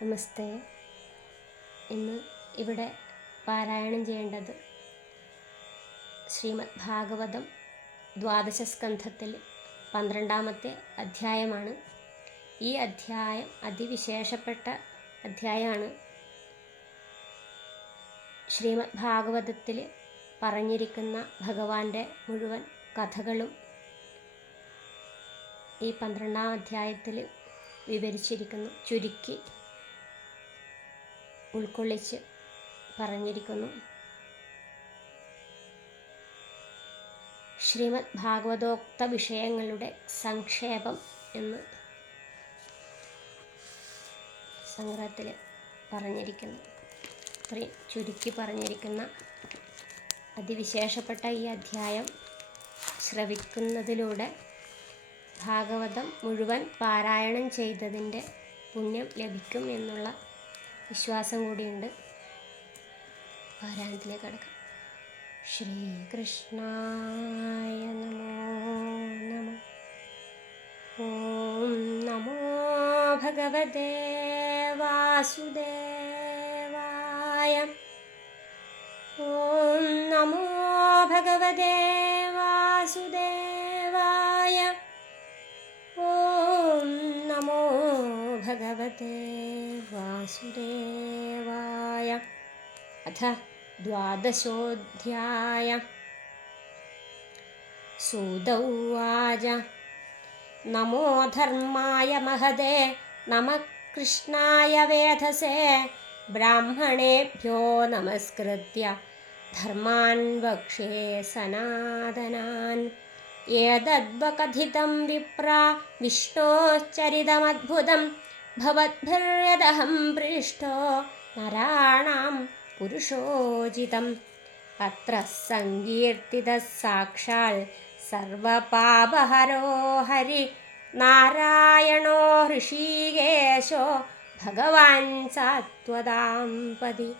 നമസ്തേ. ഇന്ന് ഇവിടെ പാരായണം ചെയ്യേണ്ടത് ശ്രീമദ് ഭാഗവതം ദ്വാദശ സ്കന്ധത്തിൽ 12-ാമത്തെ അധ്യായമാണ്. ഈ അധ്യായം അതിവിശേഷപ്പെട്ട അധ്യായമാണ്. ശ്രീമദ് ഭാഗവതത്തിൽ പറഞ്ഞിരിക്കുന്ന ഭഗവാന്റെ മുഴുവൻ കഥകളും ഈ 12-ാം അധ്യായത്തിൽ വിവരിച്ചിരിക്കുന്നു. ചുരുക്കി ഉൾക്കൊള്ളിച്ച് പറഞ്ഞിരിക്കുന്നു. ശ്രീമദ് ഭാഗവതോക്ത വിഷയങ്ങളുടെ സംക്ഷേപം എന്ന് സംഗ്രഹത്തിൽ പറഞ്ഞിരിക്കുന്നു. ചുരുക്കി പറഞ്ഞിരിക്കുന്ന അതിവിശേഷപ്പെട്ട ഈ അധ്യായം ശ്രവിക്കുന്നതിലൂടെ ഭാഗവതം മുഴുവൻ പാരായണം ചെയ്തതിൻ്റെ പുണ്യം ലഭിക്കും എന്നുള്ള വിശ്വാസം കൂടിയുണ്ട്. പാരായണത്തിലേക്ക് കടക്കാം. ശ്രീകൃഷ്ണായ നമോ നമഃ. ഓം നമോ ഭഗവതേ വാസുദേവായ. ഓം നമോ ഭഗവതേ വാസുദേവായ. ഓം നമോ ഭഗവതേ വാസുദേവായ. അഥ ദ്വാദശോऽധ്യായ. സൂത ഉവാച. നമോ ധർമായ മഹതേ നമഃ കൃഷ്ണായ വേധസേ. ബ്രാഹ്മണേഭ്യോ നമസ്കൃത്യ ധർമാൻ വക്ഷ്യേ സനാതനാൻ. ഏതദ്വകഥിതം വിപ്രാ വിഷ്ണോശ്ചരിതമദ്ഭുതം ഭവദ്ഭിര്യദഹം പൃഷ്ടോ നരാണാം പുരുഷോചിതം. അത്ര സങ്കീർത്തിതഃ സാക്ഷാൽ സർവപാപഹരോ ഹരി നാരായണോ ഹൃഷീകേശോ ഭഗവാൻ സാത്വതാം പതി.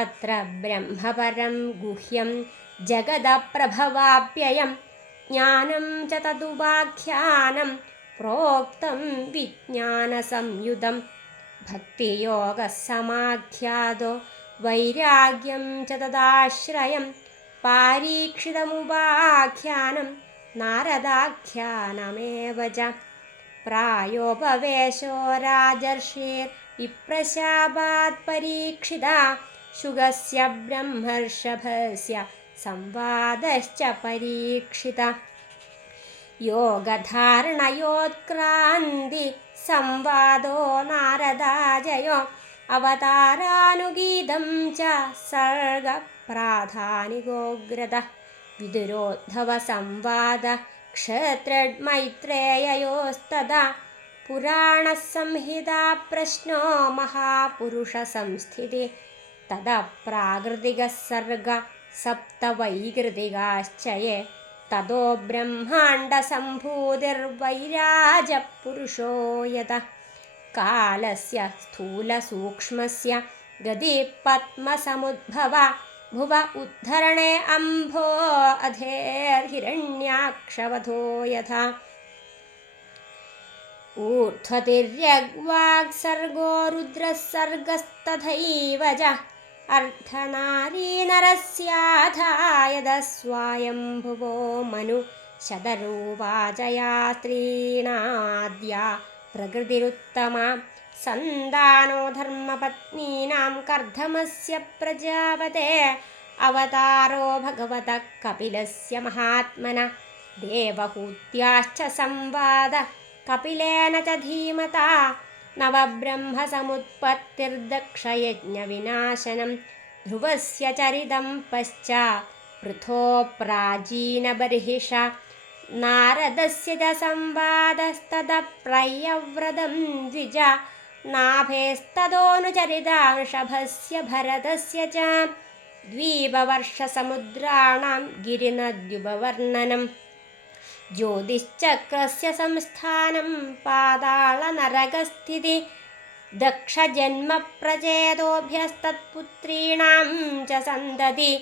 അത്ര ബ്രഹ്മപരം ഗുഹ്യം ജഗദപ്രഭവാപ്യയം ജ്ഞാനം ച തദുപാഖ്യാനം പ്രോക്തം വിജ്ഞാനസംയുതം. ഭക്തിയോഗസമാഖ്യാതോ വൈരാഗ്യം ച തദാശ്രയം പാരീക്ഷിതമുപാഖ്യാനം നാരദാഖ്യാനമേവ ച. പ്രായോപവേശോ രാജർഷിർ വിപ്രശാപാത് പരീക്ഷിത. ശുഗസ്യ ബ്രഹ്മർഷഭസ്യ സംവാദശ്ച പരീക്ഷിത. യോഗധാരണയോത്ക്രാന്തി സംവാദോ നാരദാജയോ. അവതാരാനുഗീതം ച സർഗപ്രാധാനികോഗ്രത. വിദുരോദ്ധവ സംവാദ ക്ഷത്രമൈത്രേയയോസ്തദാ. പുരാണസംഹിതാ പ്രശ്നോ മഹാപുരുഷ സംസ്ഥിതി. തദ പ്രാകൃതികസർഗ സപ്തവൈകൃതികാശ്ചയേ. തതോ ബ്രഹ്മാണ്ഡസംഭൂതിർവൈരാജപുരുഷോ യതഃ. കാലസ്യ സ്ഥൂലസൂക്ഷ്മസ്യ ഗതിപത്മസമുദ്ഭവ. ഭുവ ഉദ്ധരണേ അംഭോ അധേർഹിരണ്യാക്ഷവധോ യഥാ. ഊർധ്വതിര്യഗ്വാഗ്സർഗോ രുദ്രസർഗസ്തഥൈവ ച. അർദ്ധനാരീനരസ്യാധായതസ്വായംഭുവോ മനു. ശതരൂപാചയാ സ്ത്രീണാദ്യാ പ്രകൃതിരുത്തമാ. സന്താനോ ധർമ്മപത്നീനാം കർദ്ധമസ്യ പ്രജാപതേ. അവതാരോ ഭഗവതഃ കപിലസ്യ മഹാത്മന. ദേവഹൂത്യാശ്ച സംവാദ കപിലേന ച ധീമതാ. നവബ്രഹ്മസമുത്പത്തിർദക്ഷയജ്ഞവിനാശനം. ധ്രുവസ്യ ചരിതം പശ്ചാത് പൃഥോ പ്രാചീനബർഹിഷ. നാരദസ്യ ച സംവാദസ്തതഃ പ്രയവ്രതം ദ്വിജ. നാഭേസ്തതോനുചരിതാംഷഭസ്യ ഭരതസ്യ ച. ദ്വീപവർഷസമുദ്രാണാം ഗിരിനദ്യുപവർണ്ണനം. ജ്യോതിശ്ചക്രസ്യ സംസ്ഥാനം പാതാളനരകസ്ഥിതി. ദക്ഷജന്മപ്രചേതോഭ്യസ്തത്പുത്രീണാം ച സന്തതി.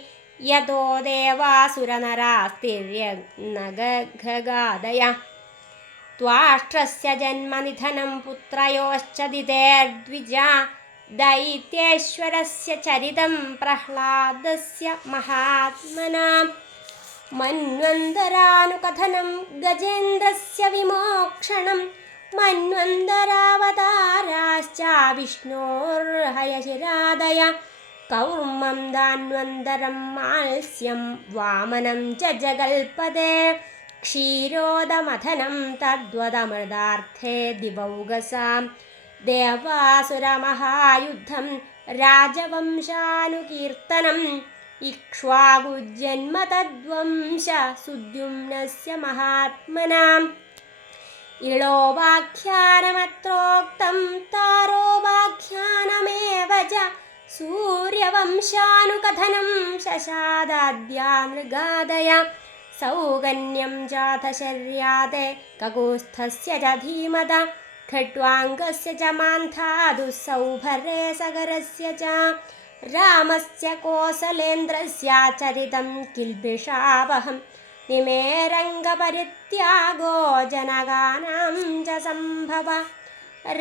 യതോ ദേവാസുരനരാസ്തിര്യഗ്നഗഗാദയ. त्वाष्ट्रस्य जन्मनिधनं पुत्रयोश्च दितेर्द्विजा दैत्येश्वरस्य चरितं प्रह्लादस्य महात्मनां मन्वन्तरानुकथनं गजेन्द्रस्य विमोक्षणं मन्वन्तरावताराश्च विष्णोर्हयशिरादय कौर्मं दान्वन्तरं माल्स्यं वामनं च जगल्पदे क्षीरोदमथनं तद्वदमृतार्थे दिवौगसां देवासुरमहायुद्धं राजवंशानुकीर्तनम् इक्ष्वाकुजन्म तद्वंश सुद्युम्नस्य महात्मनाम् इळोपाख्यानमत्रोक्तं तारोपाख्यानमेव च सूर्यवंशानुकथनं शशादाद्या नृगादय सौगन्यं जातशर्याते ककुस्थस्य च धीमत खट्वाङ्गस्य च मान्धादुःसौभरे सगरस्य च रामस्य कोसलेन्द्रस्य चरितं किल्बिषावहं निमेरङ्गपरित्यागो जनगानां च सम्भव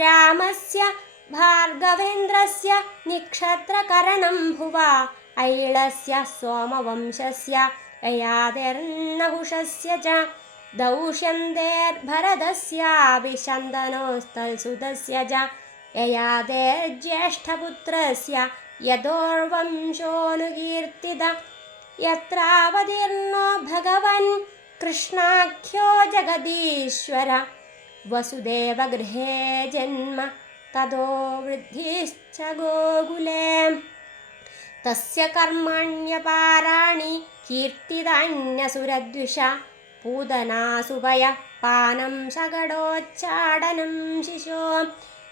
रामस्य भार्गवेन्द्रस्य निक्षत्रकरणं भुवा ऐळस्य सोमवंशस्य ययातिर्नहुषस्य च दौष्यन्तेर्भरतस्याभिशन्दनोस्तल्सुतस्य च ययातेर्ज्येष्ठपुत्रस्य यदोर्वंशोऽनुकीर्तित यत्रावतीर्णो भगवन् कृष्णाख्यो जगदीश्वर वसुदेवगृहे जन्म ततो वृद्धिश्च गोकुले तस्य कर्मण्यपाराणि कीर्तितान्यसुरद्विषा पूतनासुभय पानं शगडोच्चाडनं शिशो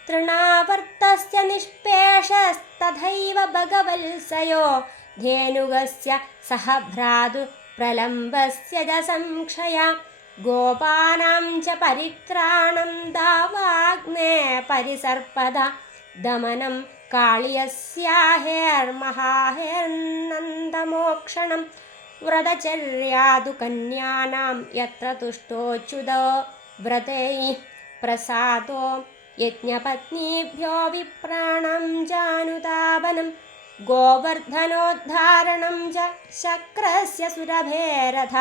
तृणावर्तस्य निष्पेषस्तथैव भगवल्सयो धेनुगस्य सह भ्रातु प्रलम्बस्य च संक्षय गोपानां च परित्राणं दावाग्ने परिसर्पद दमनं काळियस्याहेर्महाहेर्नन्दमोक्षणं व्रतचर्यादु कन्यानां यत्र तुष्टोच्युतो व्रतैः प्रसादो यज्ञपत्नीभ्यो विप्राणं जानुतापनं गोवर्धनोद्धारणं च शक्रस्य सुरभेरथ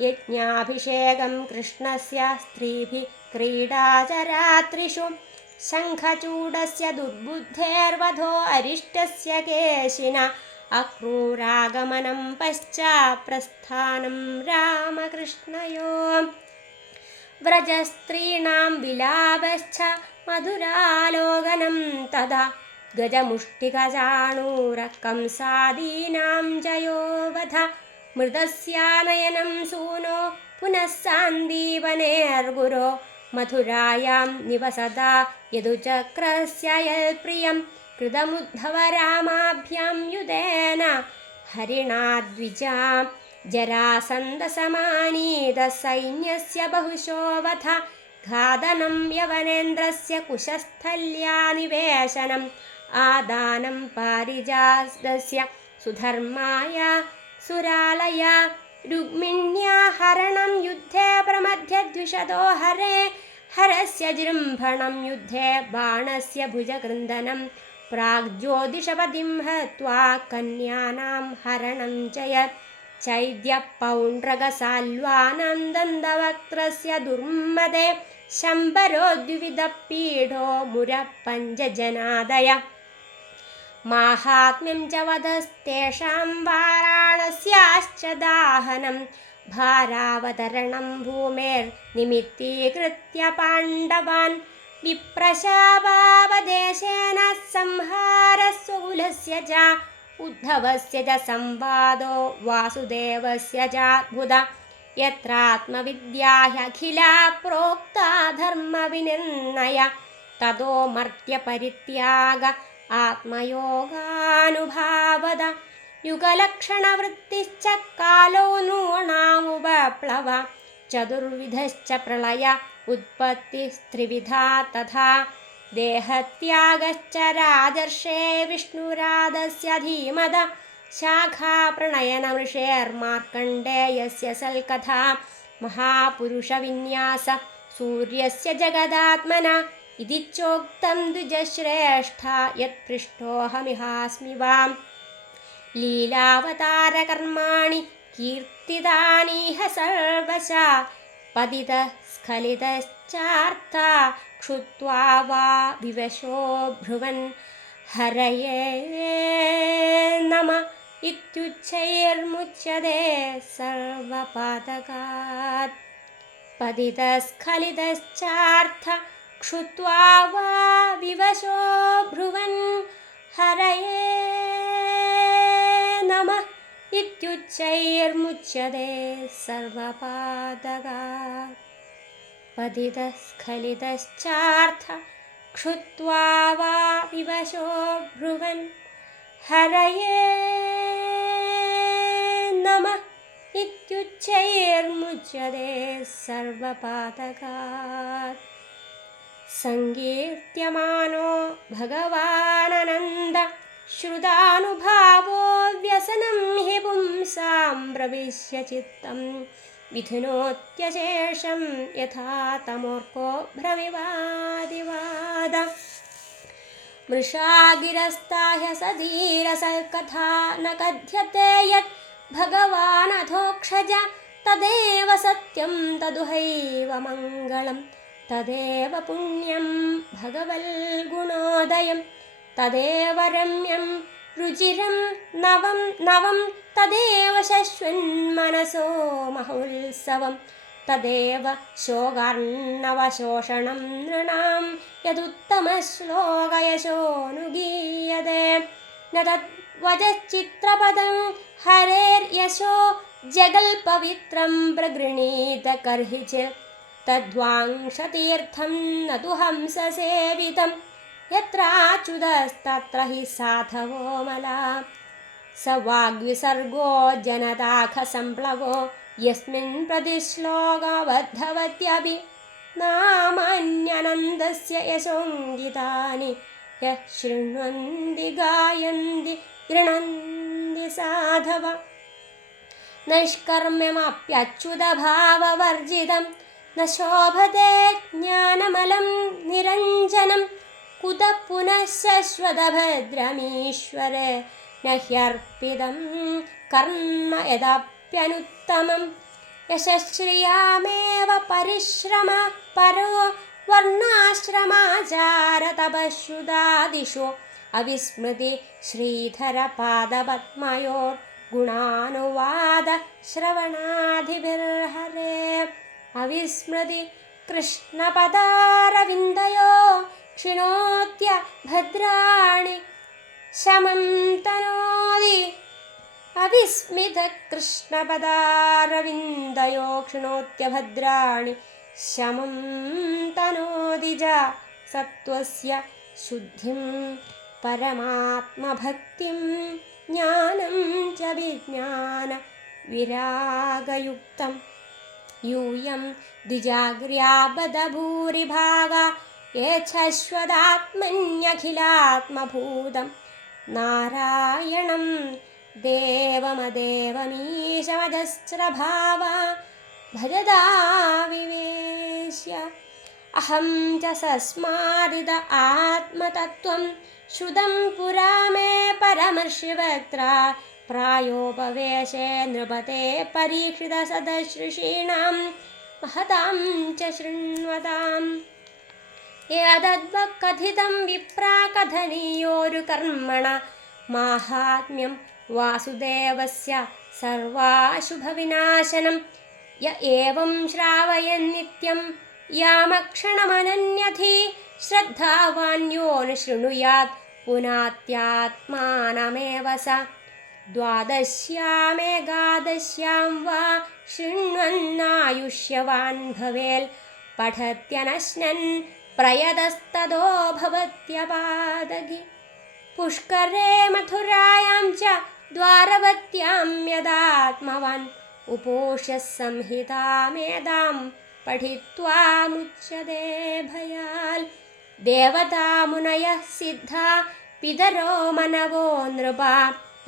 यज्ञाभिषेकं कृष्णस्य स्त्रीभिः क्रीडा च रात्रिषु शङ्खचूडस्य दुर्बुद्धेर्वधो अरिष्टस्य केशिना अक्रूरागमनं पश्चात्प्रस्थानं रामकृष्णयो व्रजस्त्रीणां विलापश्च मधुरालोकनं तदा गजमुष्टिकचाणूरकंसादीनां जयोवध मृतस्यानयनं सूनो पुनः सान्दीपनेर्गुरो मथुरायां निवसदा यदुचक्रस्य यत्प्रियं कृतमुद्धव रामाभ्यां युधेन हरिणा द्विजा जरासन्दसमानीतसैन्यस्य बहुशो वध घातनं यवनेन्द्रस्य कुशस्थल्या निवेशनम् आदानं पारिजातस्य सुधर्माय सुरालया रुक्मिण्या हरणं युद्धे प्रमध्यद्विषतो हरस्य जृम्भणं युद्धे बाणस्य भुजकृन्दनं प्राग्ज्योतिषपतिं हत्वा कन्यानां हरणं च यत् चैद्यपौण्ड्रकसाल्वानां दन्तवक्त्रस्य दुर्मदे शम्बरो द्विविधपीडो मुरपञ्चजनादय माहात्म्यं च वधस्तेषां वाराणस्याश्च दाहनं भारावतरणं भूमेर्निमित्तीकृत्य पाण्डवान् विप्रशापावदेशेन संहारस्वकुलस्य च उद्धवस्य च संवादो वासुदेवस्य चाद्भुत यत्रात्मविद्या ह्यखिला प्रोक्ता धर्मविनिर्णय ततो मर्त्यपरित्याग आत्मयोगानुभावद युगलक्षणवृत्तिश्च कालो नूणामुपप्लव चतुर्विधश्च प्रलय उत्पत्तिस्त्रिविधा तथा देहत्यागश्च राजर्षे विष्णुरादस्य धीमद शाखाप्रणयनमृषेर्मार्कण्डेयस्य सल्कथा महापुरुषविन्यास सूर्यस्य जगदात्मना इति चोक्तं द्विजश्रेष्ठा यत्पृष्टोऽहमिहास्मि वां लीलावतारकर्माणि कीर्तितानीह सर्वशः पतितस्खलितश्चार्था क्षुत्वा वा विवशो ब्रुवन् हरये नमः इत्युच्चैर्मुच्यते सर्वपातकात् पतितस्खलितश्चार्थ क्षुत्वा वा विवशो ब्रुवन् हरये नमः इत्युच्चैर्मुच्यते सर्वपातकात् पतितस्खलितश्चार्थ क्षुत्वा वा विवशो ब्रुवन् हरये नमः इत्युच्चैर्मुच्यते सर्वपातकात् सङ्कीर्त्यमानो भगवाननन्द श्रुतानुभावो व्यसनं हि पुंसां प्रविश्य चित्तं विधुनोत्यशेषं यथा तमोर्को भ्रमिवादिवाद मृषा गिरस्ताह्यसधीरसकथा न कथ्यते यत् भगवानधोक्षज तदेव सत्यं तदुहैव मङ्गलं तदेव पुण्यं भगवल्गुणोदयं तदेव रम्यं रुचिरं नवं तदेव शश्वन्मनसो महोत्सवं तदेव शोकार्णवशोषणं नृणां यदुत्तमश्लोकयशोऽनुगीयते न तद्वचश्चित्रपदं हरेर्यशो जगल्पवित्रं प्रगृणीत कर्हिचित् तद्वांशतीर्थं न तु हंससेवितं यत्राच्युतस्तत्र हि साधवो मला स वाग्विसर्गो जनताखसम्प्लवो यस्मिन् प्रतिश्लोकबद्धवत्यपि नामान्यनन्दस्य यशोङ्गितानि यः शृण्वन्ति गायन्ति गृह्णन्ति साधव नैष्कर्म्यमप्यच्युतभाववर्जितं न शोभते ज्ञानमलं निरञ्जनं कुतः पुनः शश्वतभद्रमीश्वरे न ह्यर्पितं कर्म यदप्यनुत्तमं यशश्रियामेव परिश्रमः परो वर्णाश्रमाचारतपश्रुतादिषु अविस्मृति श्रीधरपादपद्मयोर्गुणानुवाद श्रवणाधिभिर्हरे अविस्मृति कृष्णपदारविन्दयो क्षिणोत्य भद्राणि शमं तनोति अविस्मित कृष्णपदारविन्दयो क्षिणोत्य भद्राणि शमं तनोति च सत्त्वस्य शुद्धिं परमात्मभक्तिं ज्ञानं च विज्ञानविरागयुक्तं यूयं द्विजाग्र्याबदभूरिभागा ये शश्वदात्मन्यखिलात्मभूतं नारायणं देवमदेवमीशमजस्रभावा भजदा विवेश्य अहं च सस्मादित आत्मतत्त्वं श्रुतं पुरा मे परमर्षिवक्त्रा प्रायोपवेशे नृपते परीक्षितसदसृषीणां महतां च शृण्वताम् एतद्वक्कथितं विप्राकथनीयोरुकर्मण माहात्म्यं वासुदेवस्य सर्वाशुभविनाशनं य एवं श्रावयन् नित्यं यामक्षणमनन्यथि श्रद्धावान्यो न शृणुयात् पुनात्यात्मानमेव स द्वादश्यामेकादश्यां वा शृण्वन्नायुष्यवान् भवेत् पठत्यनश्नन् प्रयतस्ततो भवत्यपादगि पुष्करे मथुरायां च द्वारवत्यां यदात्मवान् उपोष्य संहितामेदां पठित्वा मुच्यते भयाल् देवतामुनयः सिद्धा पितरो मनवो नृपा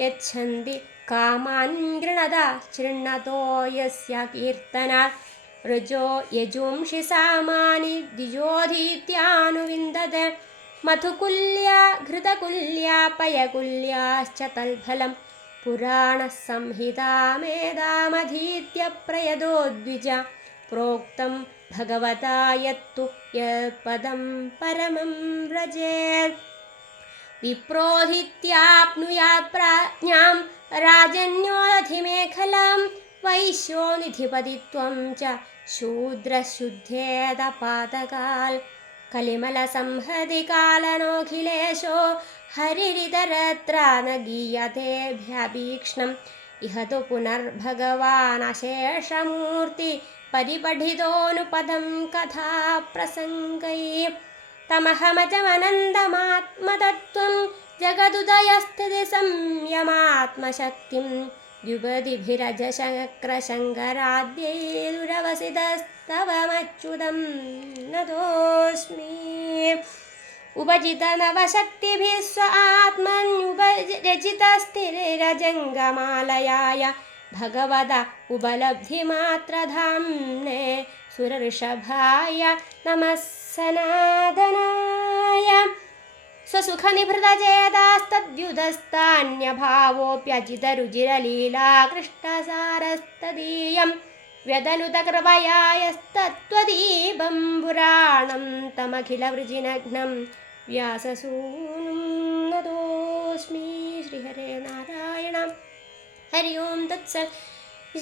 यच्छन्ति कामान् गृणदा शृण्वतो यस्य कीर्तनात् ऋजो यजुंषि सामानि द्विजोधीत्यानुविन्दते मधुकुल्या घृतकुल्या पयकुल्याश्च तल्फलं पुराणः संहितामेदामधीत्य प्रयदो द्विज प्रोक्तं भगवता यत्तु यत्पदं परमं व्रजेत् विप्रोहित्याप्नुयात् प्राज्ञां राजन्योऽधिमेखलां वैश्योनिधिपतित्वं च शूद्रशुद्धेदपातकाल् कलिमलसंहति कालनोऽखिलेशो हरिरितरत्र न गीयतेऽभ्यभीक्ष्णम् इह तु पुनर्भगवानशेषमूर्ति परिपठितोऽनुपदं कथाप्रसङ्गैः तमहमजमनन्दमात्मतत्त्वं जगदुदयस्थिति संयमात्मशक्तिं द्युपदिभिरजशङ्करशङ्कराद्यैरुरवसितस्तवमच्युतं नतोऽस्मि उपजितनवशक्तिभिः स्व आत्मन्युपरचितस्थिरजङ्गमालयाय भगवदा उपलब्धिमात्रधाम्ने सुरऋषभाय नमः सनातनाय स्वसुखनिभृतचेतास्तद्युतस्तान्यभावोऽप्यजितरुचिरलीलाकृष्टसारस्तदीयं व्यदनुतकृपया यस्तत्त्वदीपं पुराणं तमखिलवृजिनघ्नं व्याससूनुं नतोऽस्मि श्रीहरे नारायण हरि ओं तत्सत्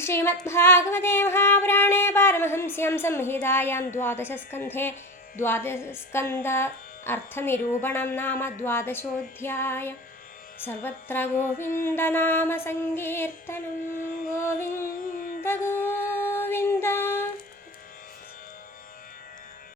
श्रीमद्भागवते महापुराणे पारमहंस्यां संहितायां द्वादशस्कन्धे द्वादशस्कन्ध अर्थनिरूपणं नाम द्वादशोऽध्याय सर्वत्र गोविन्दनाम संकीर्तनं गोविन्द